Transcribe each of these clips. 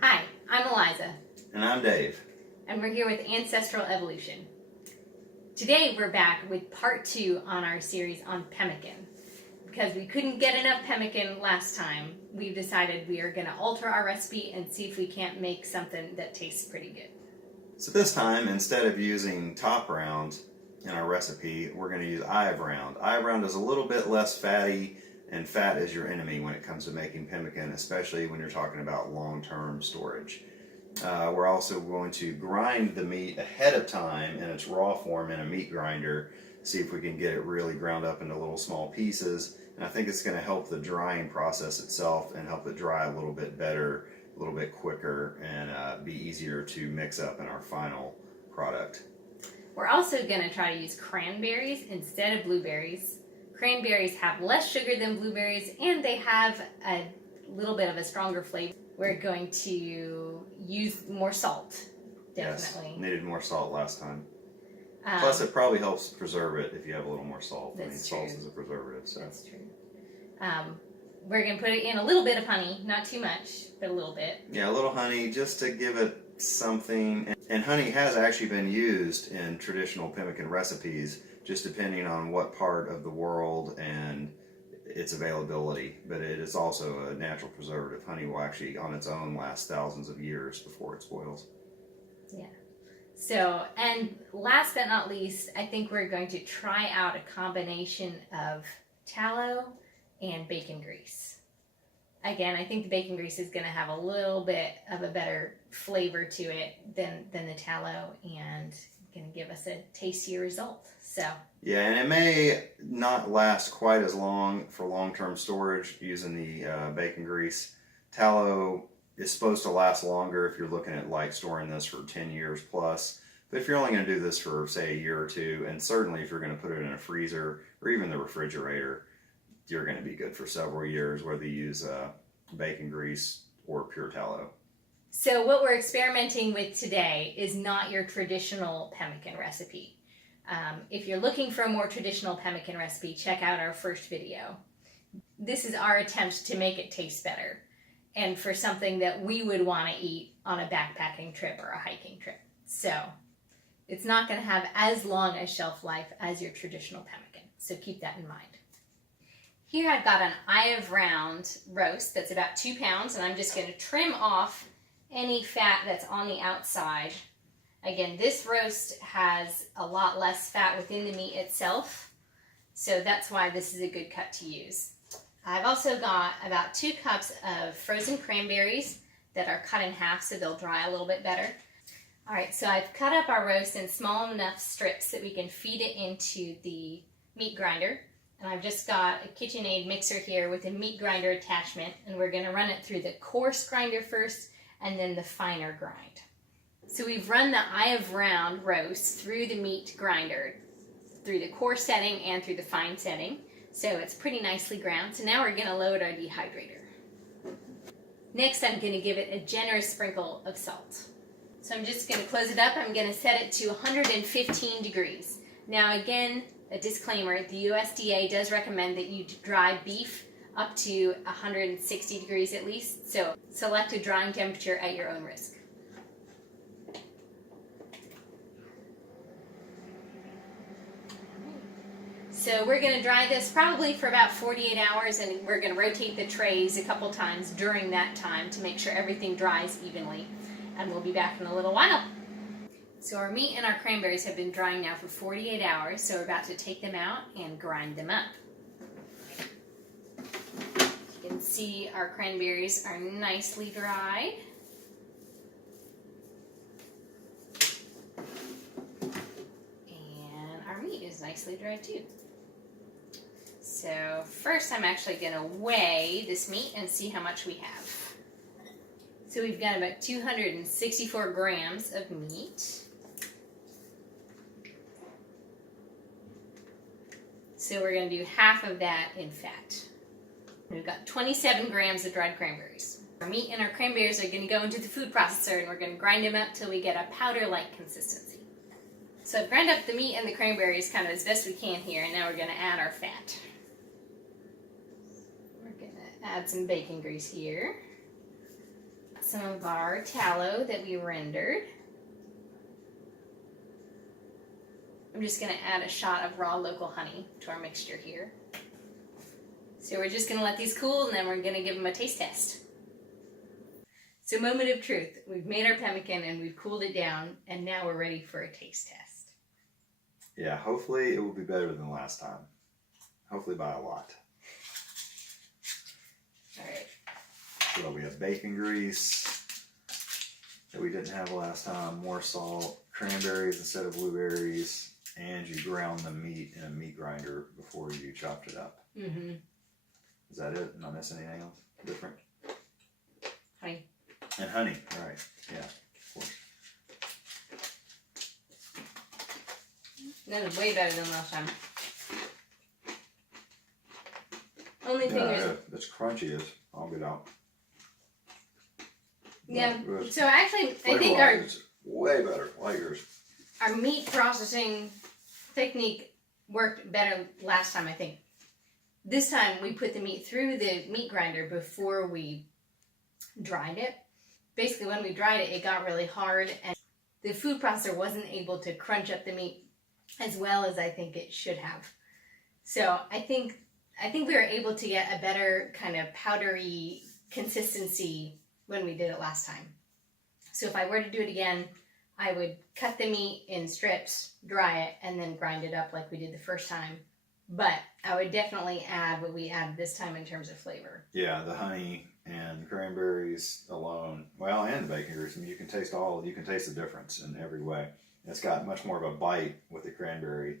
Hi, I'm Eliza. And I'm Dave. And we're here with Ancestral Evolution. Today we're back with part 2 on our series on pemmican. Because we couldn't get enough pemmican last time, we've decided we are going to alter our recipe and see if we can't make something that tastes pretty good. So this time, instead of using top round in our recipe, we're going to use Ive round. Ive round is a little bit less fatty, and fat is your enemy when it comes to making pemmican, especially when you're talking about long-term storage. We're also going to grind the meat ahead of time in its raw form in a meat grinder, see if we can get it really ground up into little small pieces. And I think it's going to help the drying process itself and help it dry a little bit better, a little bit quicker, and be easier to mix up in our final product. We're also going to try to use cranberries instead of blueberries. Cranberries have less sugar than blueberries, and they have a little bit of a stronger flavor. We're going to use more salt, definitely. Yes, needed more salt last time. Plus, it probably helps preserve it if you have a little more salt. That's salt true. is a preservative. So. That's true. We're going to put it in a little bit of honey, not too much, but a little bit. Yeah, a little honey just to give it something. And honey has actually been used in traditional pemmican recipes, just depending on what part of the world and its availability. But it is also a natural preservative. Honey will actually, on its own, last thousands of years before it spoils. Yeah. So, and last but not least, I think we're going to try out a combination of tallow and bacon grease. Again, I think the bacon grease is going to have a little bit of a better flavor to it than the tallow, and going to give us a tastier result. So yeah, and it may not last quite as long for long-term storage using the bacon grease. Tallow is supposed to last longer if you're looking at like storing this for 10 years plus. But if you're only going to do this for, say, a year or two, and certainly if you're going to put it in a freezer or even the refrigerator, you're going to be good for several years, whether you use bacon grease or pure tallow. So what we're experimenting with today is not your traditional pemmican recipe. If you're looking for a more traditional pemmican recipe, check out our first video. This is our attempt to make it taste better, and for something that we would want to eat on a backpacking trip or a hiking trip. So it's not going to have as long a shelf life as your traditional pemmican, so keep that in mind. Here I've got an Ive round roast that's about 2 pounds, and I'm just going to trim off any fat that's on the outside. Again, this roast has a lot less fat within the meat itself, so that's why this is a good cut to use. I've also got about 2 cups of frozen cranberries that are cut in half so they'll dry a little bit better. Alright, so I've cut up our roast in small enough strips that we can feed it into the meat grinder. And I've just got a KitchenAid mixer here with a meat grinder attachment, and we're going to run it through the coarse grinder first and then the finer grind. So we've run the Ive round roast through the meat grinder, through the coarse setting and through the fine setting. So it's pretty nicely ground. So now we're going to load our dehydrator. Next, I'm going to give it a generous sprinkle of salt. So I'm just going to close it up. I'm going to set it to 115 degrees. Now again, a disclaimer, the USDA does recommend that you dry beef up to 160 degrees at least, so select a drying temperature at your own risk. So we're going to dry this probably for about 48 hours, and we're going to rotate the trays a couple times during that time to make sure everything dries evenly. And we'll be back in a little while. So our meat and our cranberries have been drying now for 48 hours, so we're about to take them out and grind them up. You can see our cranberries are nicely dried. And our meat is nicely dried too. So first I'm actually going to weigh this meat and see how much we have. So we've got about 264 grams of meat. So we're going to do half of that in fat. We've got 27 grams of dried cranberries. Our meat and our cranberries are going to go into the food processor, and we're going to grind them up till we get a powder-like consistency. So I've ground up the meat and the cranberries kind of as best we can here, and now we're going to add our fat. We're going to add some bacon grease here. some of our tallow that we rendered. I'm just going to add a shot of raw local honey to our mixture here. So we're just going to let these cool, and then we're going to give them a taste test. So moment of truth. We've made our pemmican and we've cooled it down, and now we're ready for a taste test. Yeah, hopefully it will be better than last time. Hopefully by a lot. All right. So we have bacon grease that we didn't have last time, more salt, cranberries instead of blueberries, and you ground the meat in a meat grinder before you chopped it up. Mm-hmm. Is that it? Am I missing anything else different? Honey. And honey, right. Yeah, of course. That is way better than last time. Only thing Yeah, it's crunchy as all get out. Yeah, But so actually, I think our it's way better, like yours. our meat processing technique worked better last time, I think. This time we put the meat through the meat grinder before we dried it. Basically, when we dried it, it got really hard, and the food processor wasn't able to crunch up the meat as well as I think it should have. So I think we were able to get a better kind of powdery consistency when we did it last time. So if I were to do it again, I would cut the meat in strips, dry it, and then grind it up like we did the first time. But I would definitely add what we added this time in terms of flavor. Yeah, the honey and cranberries alone, well, and the bacon grease. I mean, you can taste the difference in every way. It's got much more of a bite with the cranberry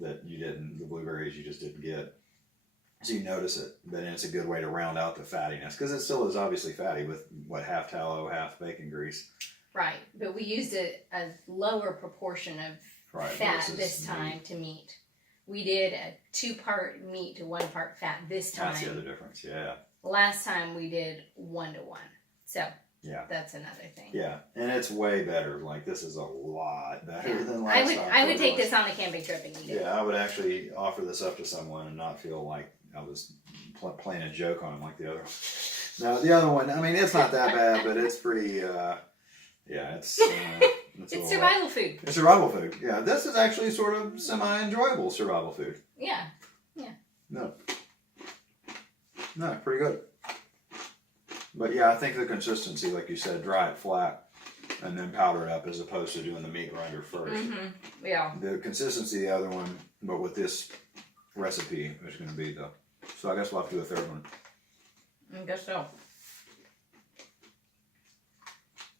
that the blueberries you just didn't get. So you notice it, but it's a good way to round out the fattiness, because it still is obviously fatty with, half tallow, half bacon grease. Right, but we used a lower proportion of fat this time to meat. We did a 2-part meat to 1 part fat this time. That's the other difference, yeah. Last time we did 1 to 1. So yeah, that's another thing. Yeah, and it's way better. Like, this is a lot better than last time. I would take this on the camping trip and eat it. Yeah, I would actually offer this up to someone and not feel like I was playing a joke on him like the other one. No, the other one, I mean, it's not that bad, but it's pretty, it's it's survival food. It's survival food. Yeah, this is actually sort of semi-enjoyable survival food. Yeah. No, pretty good. But yeah, I think the consistency, like you said, dry it flat and then powder it up as opposed to doing the meat grinder first. Mm-hmm. Yeah. The consistency of the other one, but with this recipe, is going to be the... So I guess we'll have to do a third one. I guess so.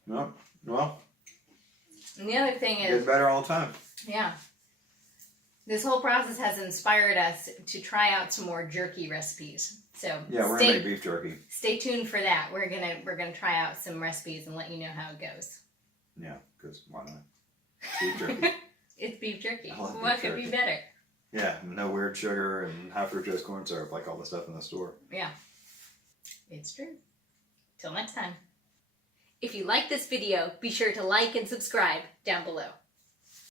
No, well... And the other thing is... Gets better all the time. Yeah. This whole process has inspired us to try out some more jerky recipes. So yeah, we're gonna make beef jerky. Stay tuned for that. We're gonna try out some recipes and let you know how it goes. Yeah, because why not? Beef jerky. It's beef jerky. What could be better? Yeah, no weird sugar and high fructose corn syrup like all the stuff in the store. Yeah, it's true. Till next time. If you like this video, be sure to like and subscribe down below.